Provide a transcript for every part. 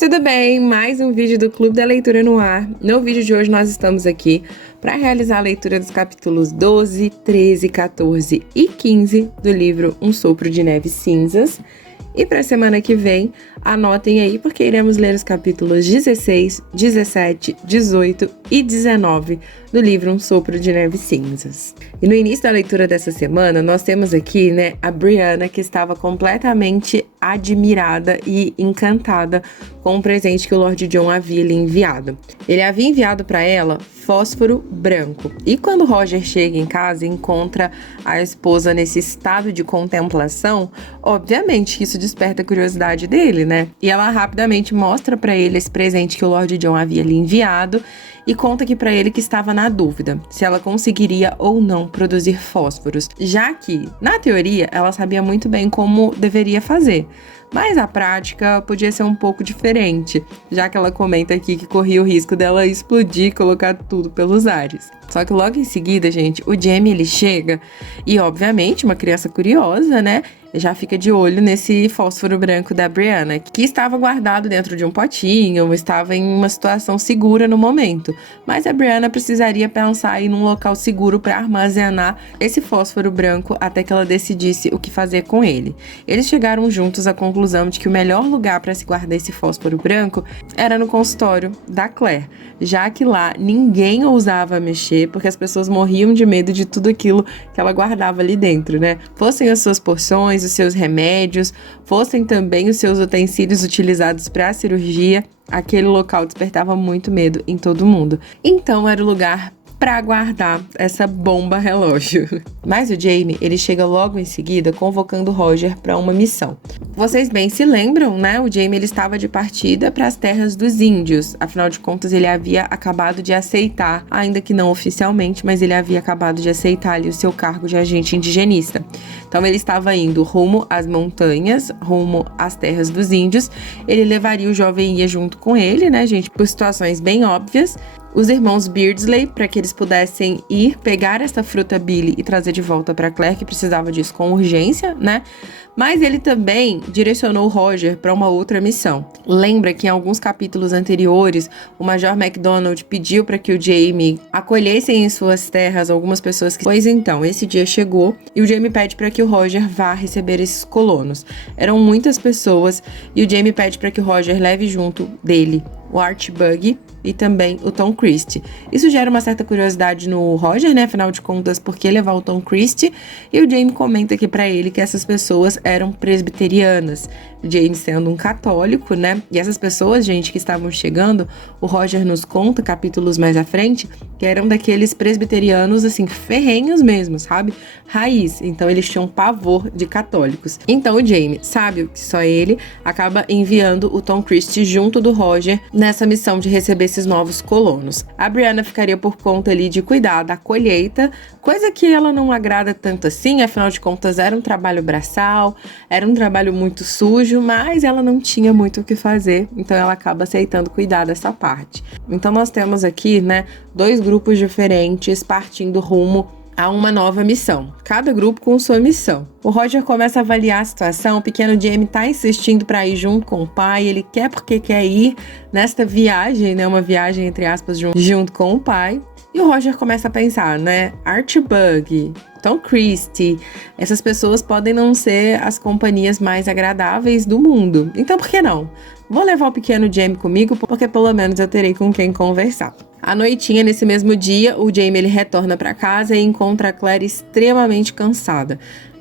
gente, tudo bem? Mais um vídeo do Clube da Leitura no ar. No vídeo de hoje nós estamos aqui para realizar a leitura dos capítulos 12, 13, 14 e 15 do livro Um Sopro de Neves Cinzas. E para a semana que vem, anotem aí porque iremos ler os capítulos 16, 17, 18 e 19 do livro Um Sopro de Neves Cinzas. E no início da leitura dessa semana, nós temos aqui, a Brianna, que estava completamente admirada e encantada com o presente que o Lord John havia lhe enviado. Ele havia enviado para ela fósforo branco. E quando Roger chega em casa e encontra a esposa nesse estado de contemplação, obviamente que isso desperta a curiosidade dele, E ela rapidamente mostra para ele esse presente que o Lord John havia lhe enviado e conta aqui para ele que estava na dúvida se ela conseguiria ou não produzir fósforos, já que, na teoria, ela sabia muito bem como deveria fazer. Mas a prática podia ser um pouco diferente, já que ela comenta aqui que corria o risco dela explodir e colocar tudo pelos ares. Só que logo em seguida, gente, o Jamie ele chega e, obviamente, uma criança curiosa, já fica de olho nesse fósforo branco da Brianna, que estava guardado dentro de um potinho, estava em uma situação segura no momento. Mas a Brianna precisaria pensar em um local seguro para armazenar esse fósforo branco até que ela decidisse o que fazer com ele. Eles chegaram juntos à conclusão de que o melhor lugar para se guardar esse fósforo branco era no consultório da Claire, já que lá ninguém ousava mexer, porque as pessoas morriam de medo de tudo aquilo que ela guardava ali dentro, Fossem as suas porções, os seus remédios, fossem também os seus utensílios utilizados para a cirurgia, aquele local despertava muito medo em todo mundo. Então era o lugar para guardar essa bomba relógio. Mas o Jamie, ele chega logo em seguida convocando Roger para uma missão. Vocês bem se lembram, O Jamie ele estava de partida para as terras dos índios. Afinal de contas, ele havia acabado de aceitar, ainda que não oficialmente, mas ele havia acabado de aceitar ali o seu cargo de agente indigenista. Então ele estava indo rumo às montanhas, rumo às terras dos índios. Ele levaria o jovem Ian junto com ele, gente, por situações bem óbvias. Os irmãos Beardsley, para que eles pudessem ir pegar essa fruta Billy e trazer de volta para Claire, que precisava disso com urgência, Mas ele também direcionou Roger para uma outra missão. Lembra que em alguns capítulos anteriores, o Major MacDonald pediu para que o Jamie acolhesse em suas terras algumas pessoas que... Pois então, esse dia chegou e o Jamie pede para que o Roger vá receber esses colonos. Eram muitas pessoas e o Jamie pede para que o Roger leve junto dele o Art Bug e também o Tom Christie. Isso gera uma certa curiosidade no Roger, Afinal de contas, por que levar o Tom Christie? E o Jamie comenta aqui pra ele que essas pessoas eram presbiterianas. O Jamie sendo um católico, E essas pessoas, gente, que estavam chegando, o Roger nos conta, capítulos mais à frente, que eram daqueles presbiterianos, assim, ferrenhos mesmo, sabe? Raiz. Então, eles tinham pavor de católicos. Então, o Jamie, sábio que só ele, acaba enviando o Tom Christie junto do Roger nessa missão de receber esses novos colonos. A Brianna ficaria por conta ali de cuidar da colheita, coisa que ela não agrada tanto assim, afinal de contas era um trabalho braçal, era um trabalho muito sujo, mas ela não tinha muito o que fazer, então ela acaba aceitando cuidar dessa parte. Então nós temos aqui, dois grupos diferentes partindo rumo a uma nova missão, cada grupo com sua missão. O Roger começa a avaliar a situação, o pequeno Jamie tá insistindo para ir junto com o pai, ele quer porque quer ir nesta viagem, uma viagem entre aspas junto com o pai. E o Roger começa a pensar, Art Bug, Tom Christie, essas pessoas podem não ser as companhias mais agradáveis do mundo, então por que não? Vou levar o pequeno Jamie comigo porque pelo menos eu terei com quem conversar. À noitinha, nesse mesmo dia, o Jamie ele retorna para casa e encontra a Claire extremamente cansada.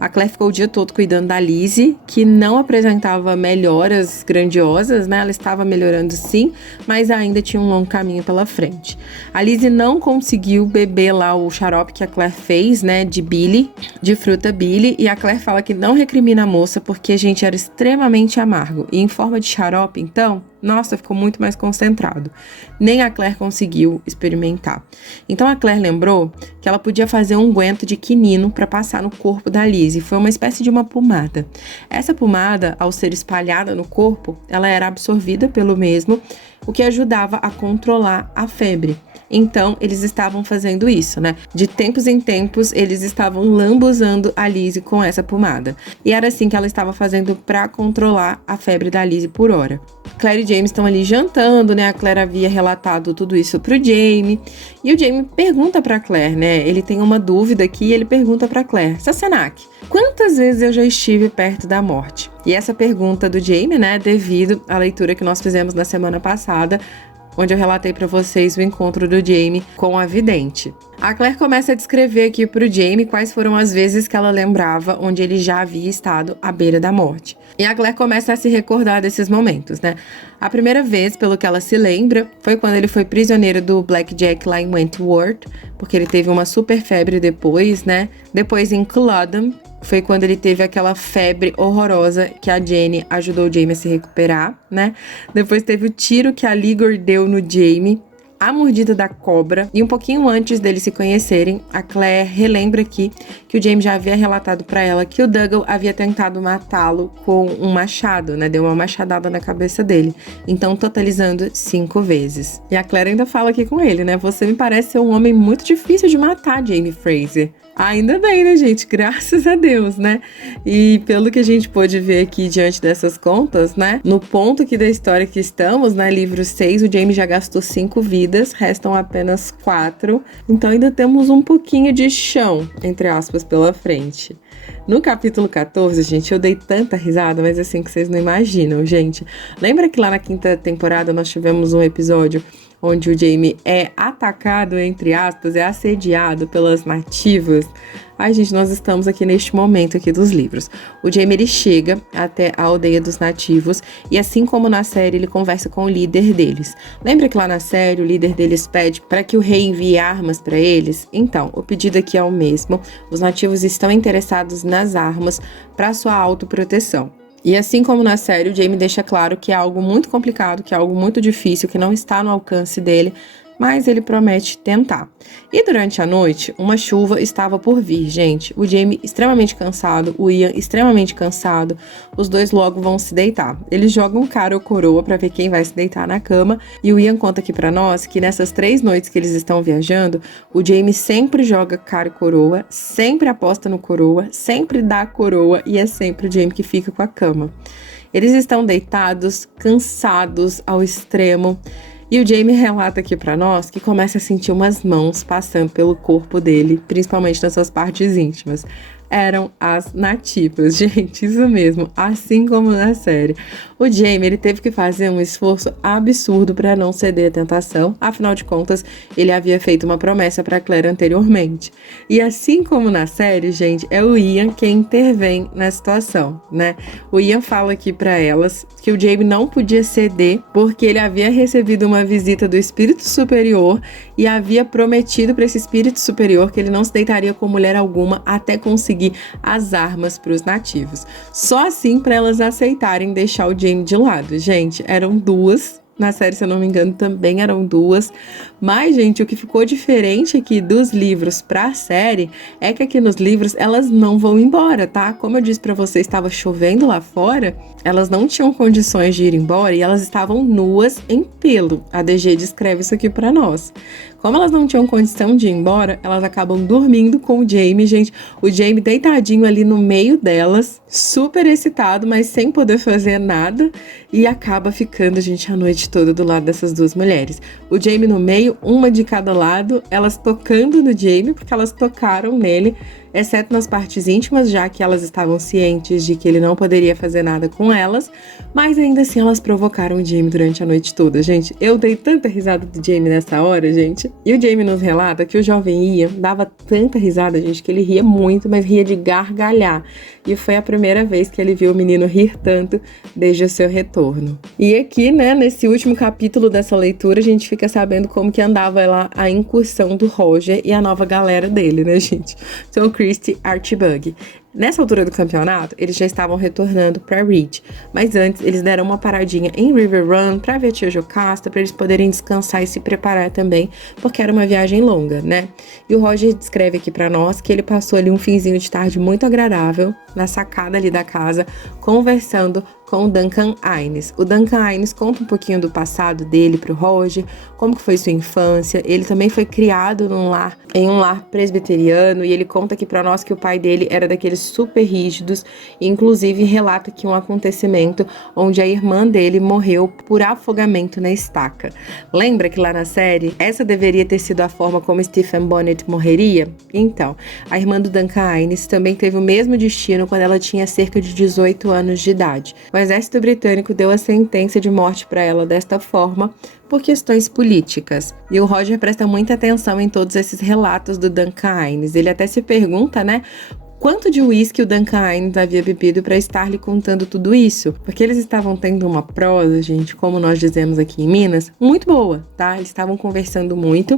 A Claire ficou o dia todo cuidando da Lizzie, que não apresentava melhoras grandiosas, Ela estava melhorando sim, mas ainda tinha um longo caminho pela frente. A Lizzie não conseguiu beber lá o xarope que a Claire fez, de Billy, de fruta Billy, e a Claire fala que não recrimina a moça porque, gente, era extremamente amargo. E em forma de xarope, então, nossa, ficou muito mais concentrado. Nem a Claire conseguiu experimentar. Então a Claire lembrou que ela podia fazer um unguento de quinino para passar no corpo da Lizzie. Foi uma espécie de uma pomada. Essa pomada, ao ser espalhada no corpo, ela era absorvida pelo mesmo o que ajudava a controlar a febre. Então, eles estavam fazendo isso, né? De tempos em tempos, eles estavam lambuzando a Lizzie com essa pomada. E era assim que ela estava fazendo para controlar a febre da Lizzie por hora. Claire e Jamie estão ali jantando, né? A Claire havia relatado tudo isso pro Jamie. E o Jamie pergunta pra Claire, né? Ele tem uma dúvida aqui e ele pergunta pra Claire: Sassenach, quantas vezes eu já estive perto da morte? E essa pergunta do Jamie, né? Devido à leitura que nós fizemos na semana passada, onde eu relatei para vocês o encontro do Jamie com a vidente. A Claire começa a descrever aqui pro Jamie quais foram as vezes que ela lembrava onde ele já havia estado à beira da morte. E a Claire começa a se recordar desses momentos, né? A primeira vez, pelo que ela se lembra, foi quando ele foi prisioneiro do Blackjack lá em Wentworth, porque ele teve uma super febre depois, né? Depois em Culloden, foi quando ele teve aquela febre horrorosa que a Jenny ajudou o Jamie a se recuperar, né? Depois teve o tiro que a Ligor deu no Jamie, a mordida da cobra, e um pouquinho antes deles se conhecerem, a Claire relembra aqui que o Jamie já havia relatado pra ela que o Dougal havia tentado matá-lo com um machado, né? Deu uma machadada na cabeça dele, então totalizando 5 vezes. E a Claire ainda fala aqui com ele, né? Você me parece ser um homem muito difícil de matar, Jamie Fraser. Ainda bem, né, gente? Graças a Deus, né? E pelo que a gente pôde ver aqui diante dessas contas, né? No ponto aqui da história que estamos, né? Livro 6, o Jamie já gastou 5 vidas, restam apenas 4. Então ainda temos um pouquinho de chão, entre aspas, pela frente. No capítulo 14, gente, eu dei tanta risada, mas assim que vocês não imaginam, gente. Lembra que lá na 5ª temporada nós tivemos um episódio onde o Jamie é atacado, entre aspas, é assediado pelas nativas? Ai, gente, nós estamos aqui neste momento aqui dos livros. O Jamie, ele chega até a aldeia dos nativos e, assim como na série, ele conversa com o líder deles. Lembra que lá na série o líder deles pede para que o rei envie armas para eles? Então, o pedido aqui é o mesmo. Os nativos estão interessados nas armas para sua autoproteção. E assim como na série, o Jamie deixa claro que é algo muito complicado, que é algo muito difícil, que não está no alcance dele, mas ele promete tentar. E durante a noite, uma chuva estava por vir, gente. O Jamie extremamente cansado, o Ian extremamente cansado, os dois logo vão se deitar. Eles jogam cara ou coroa para ver quem vai se deitar na cama, e o Ian conta aqui para nós que nessas 3 noites que eles estão viajando, o Jamie sempre joga cara e coroa, sempre aposta no coroa, sempre dá a coroa, e é sempre o Jamie que fica com a cama. Eles estão deitados, cansados ao extremo, e o Jamie relata aqui pra nós que começa a sentir umas mãos passando pelo corpo dele, principalmente nas suas partes íntimas. Eram as nativas, gente, isso mesmo, assim como na série. O Jamie, ele teve que fazer um esforço absurdo para não ceder à tentação, afinal de contas, ele havia feito uma promessa para Claire anteriormente. E assim como na série, gente, é o Ian quem intervém na situação, né? O Ian fala aqui para elas que o Jamie não podia ceder porque ele havia recebido uma visita do espírito superior e havia prometido para esse espírito superior que ele não se deitaria com mulher alguma até conseguir as armas para os nativos. Só assim para elas aceitarem deixar o Jamie de lado. Gente, eram 2. Na série, se eu não me engano, também eram 2. Mas, gente, o que ficou diferente aqui dos livros pra série é que aqui nos livros elas não vão embora, tá? Como eu disse pra vocês, estava chovendo lá fora, elas não tinham condições de ir embora e elas estavam nuas em pelo. A DG descreve isso aqui pra nós. Como elas não tinham condição de ir embora, elas acabam dormindo com o Jamie, gente. O Jamie deitadinho ali no meio delas, super excitado, mas sem poder fazer nada. E acaba ficando, gente, a noite toda do lado dessas 2 mulheres. O Jamie no meio, uma de cada lado, elas tocando no Jamie, porque elas tocaram nele, exceto nas partes íntimas, já que elas estavam cientes de que ele não poderia fazer nada com elas, mas ainda assim elas provocaram o Jamie durante a noite toda, gente. Eu dei tanta risada do Jamie nessa hora, gente. E o Jamie nos relata que o jovem Ian dava tanta risada, gente, que ele ria muito, mas ria de gargalhar. E foi a primeira vez que ele viu o menino rir tanto desde o seu retorno. E aqui, né, nesse último capítulo dessa leitura, a gente fica sabendo como que andava lá a incursão do Roger e a nova galera dele, né, gente? Então, Christie Archibald. Nessa altura do campeonato, eles já estavam retornando para Ridge, mas antes eles deram uma paradinha em River Run para ver a tia Jocasta, para eles poderem descansar e se preparar também, porque era uma viagem longa, né? E o Roger descreve aqui para nós que ele passou ali um finzinho de tarde muito agradável na sacada ali da casa, conversando com o Duncan Hines. O Duncan Hines conta um pouquinho do passado dele pro Roger, como que foi sua infância. Ele também foi criado em um lar presbiteriano, e ele conta aqui pra nós que o pai dele era daqueles super rígidos, e inclusive relata aqui um acontecimento onde a irmã dele morreu por afogamento na estaca. Lembra que lá na série, essa deveria ter sido a forma como Stephen Bonnet morreria? Então, a irmã do Duncan Hines também teve o mesmo destino quando ela tinha cerca de 18 anos de idade. O exército britânico deu a sentença de morte para ela desta forma por questões políticas. E o Roger presta muita atenção em todos esses relatos do Duncan Hines. Ele até se pergunta, né, quanto de uísque o Duncan Hines havia bebido para estar lhe contando tudo isso? Porque eles estavam tendo uma prosa, gente, como nós dizemos aqui em Minas, muito boa, tá? Eles estavam conversando muito.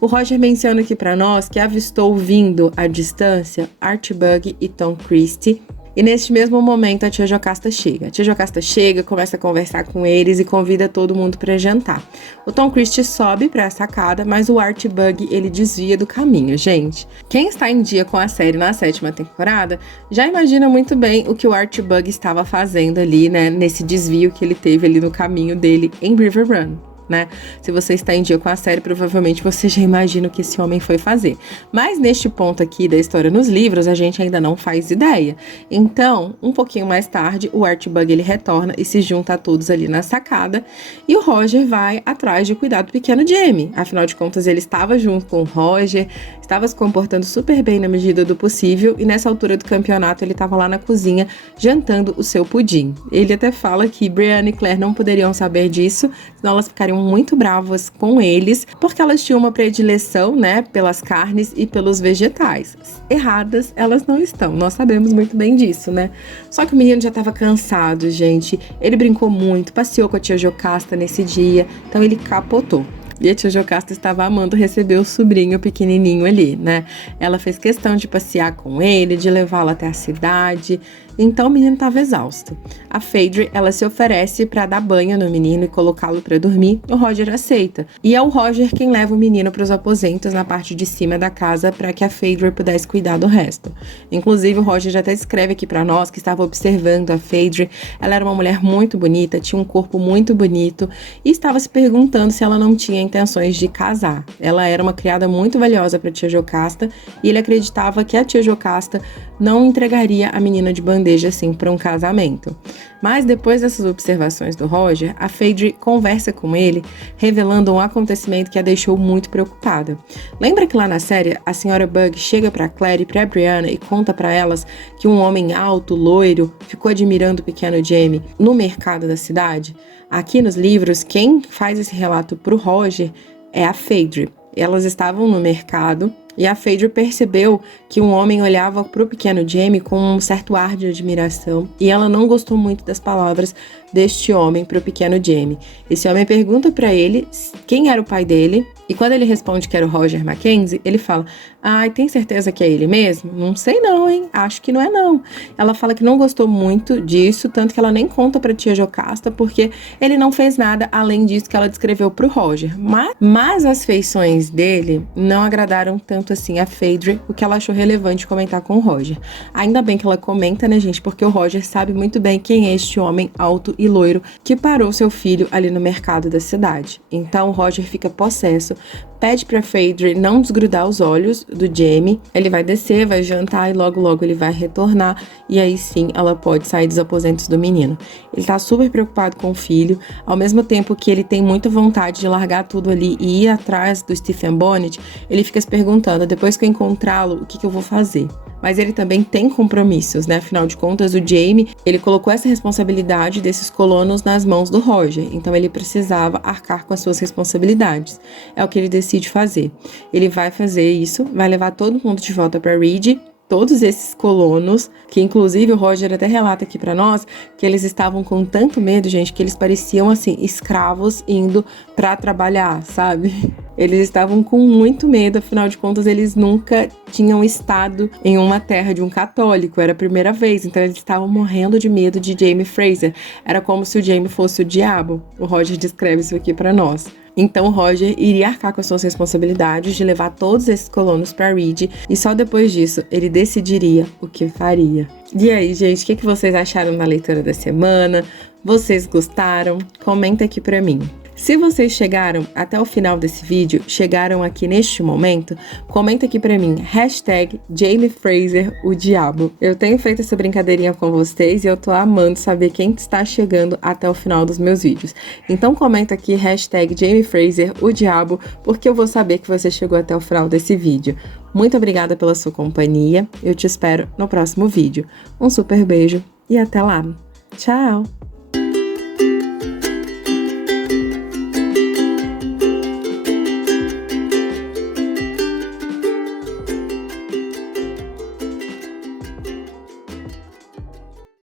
O Roger menciona aqui para nós que avistou vindo à distância Archibald e Tom Christie. E neste mesmo momento a tia Jocasta chega. A tia Jocasta chega, começa a conversar com eles e convida todo mundo para jantar. O Tom Christie sobe para a sacada, mas o Archibald, ele desvia do caminho, gente. Quem está em dia com a série na 7ª temporada já imagina muito bem o que o Archibald estava fazendo ali, né, nesse desvio que ele teve ali no caminho dele em River Run. Né? Se você está em dia com a série, provavelmente você já imagina o que esse homem foi fazer. Mas neste ponto aqui da história nos livros, a gente ainda não faz ideia. Então, um pouquinho mais tarde, o Archibald ele retorna e se junta a todos ali na sacada, e o Roger vai atrás de cuidar do pequeno Jamie. Afinal de contas, ele estava junto com o Roger, estava se comportando super bem na medida do possível, e nessa altura do campeonato ele estava lá na cozinha jantando o seu pudim. Ele até fala que Brianna e Claire não poderiam saber disso, senão elas ficariam muito bravas com eles, porque elas tinham uma predileção, né, pelas carnes e pelos vegetais. Erradas elas não estão, nós sabemos muito bem disso, né? Só que o menino já estava cansado, gente. Ele brincou muito, passeou com a tia Jocasta nesse dia, então ele capotou. E a tia Jocasta estava amando receber o sobrinho pequenininho ali, né? Ela fez questão de passear com ele, de levá-lo até a cidade. Então o menino estava exausto. A Phaedra, ela se oferece para dar banho no menino e colocá-lo para dormir. O Roger aceita. E é o Roger quem leva o menino para os aposentos na parte de cima da casa para que a Phaedra pudesse cuidar do resto. Inclusive o Roger já até escreve aqui para nós que estava observando a Phaedra. Ela era uma mulher muito bonita, tinha um corpo muito bonito e estava se perguntando se ela não tinha intenções de casar. Ela era uma criada muito valiosa para a tia Jocasta e ele acreditava que a tia Jocasta não entregaria a menina de bandeja assim para um casamento. Mas depois dessas observações do Roger, a Phaedra conversa com ele, revelando um acontecimento que a deixou muito preocupada. Lembra que lá na série a senhora Bug chega para Claire e para Brianna e conta para elas que um homem alto, loiro, ficou admirando o pequeno Jamie no mercado da cidade? Aqui nos livros, quem faz esse relato pro Roger é a Phaedra. Elas estavam no mercado e a Phaedra percebeu que um homem olhava para o pequeno Jamie com um certo ar de admiração e ela não gostou muito das palavras deste homem para o pequeno Jamie. Esse homem pergunta para ele quem era o pai dele e quando ele responde que era o Roger Mackenzie, ele fala: "Ai, tem certeza que é ele mesmo? Não sei não, hein? Acho que não é não." Ela fala que não gostou muito disso, tanto que ela nem conta pra tia Jocasta, porque ele não fez nada além disso que ela descreveu pro Roger. Mas as feições dele não agradaram tanto assim a Phaedra, o que ela achou relevante comentar com o Roger. Ainda bem que ela comenta, né, gente? Porque o Roger sabe muito bem quem é este homem alto e loiro que parou seu filho ali no mercado da cidade. Então o Roger fica possesso, pede pra Phaedra não desgrudar os olhos do Jamie. Ele vai descer, vai jantar e logo logo ele vai retornar e aí sim ela pode sair dos aposentos do menino. Ele tá super preocupado com o filho, ao mesmo tempo que ele tem muita vontade de largar tudo ali e ir atrás do Stephen Bonnet. Ele fica se perguntando: depois que eu encontrá-lo, o que eu vou fazer? Mas ele também tem compromissos, né? Afinal de contas, o Jamie, ele colocou essa responsabilidade desses colonos nas mãos do Roger, então ele precisava arcar com as suas responsabilidades. É o que ele decide fazer. Ele vai fazer isso, vai levar todo mundo de volta para Ridge todos esses colonos, que inclusive o Roger até relata aqui pra nós, que eles estavam com tanto medo, gente, que eles pareciam, assim, escravos indo pra trabalhar, sabe? Eles estavam com muito medo, afinal de contas, eles nunca tinham estado em uma terra de um católico, era a primeira vez, então eles estavam morrendo de medo de Jaime Fraser. Era como se o Jaime fosse o diabo. O Roger descreve isso aqui pra nós. Então o Roger iria arcar com as suas responsabilidades de levar todos esses colonos para Reed e só depois disso ele decidiria o que faria. E aí, gente, o que vocês acharam da leitura da semana? Vocês gostaram? Comenta aqui pra mim. Se vocês chegaram até o final desse vídeo, chegaram aqui neste momento, comenta aqui pra mim, #Jaime Fraser, o diabo. Eu tenho feito essa brincadeirinha com vocês e eu tô amando saber quem está chegando até o final dos meus vídeos. Então comenta aqui, #Jaime Fraser, o diabo, porque eu vou saber que você chegou até o final desse vídeo. Muito obrigada pela sua companhia, eu te espero no próximo vídeo. Um super beijo e até lá. Tchau!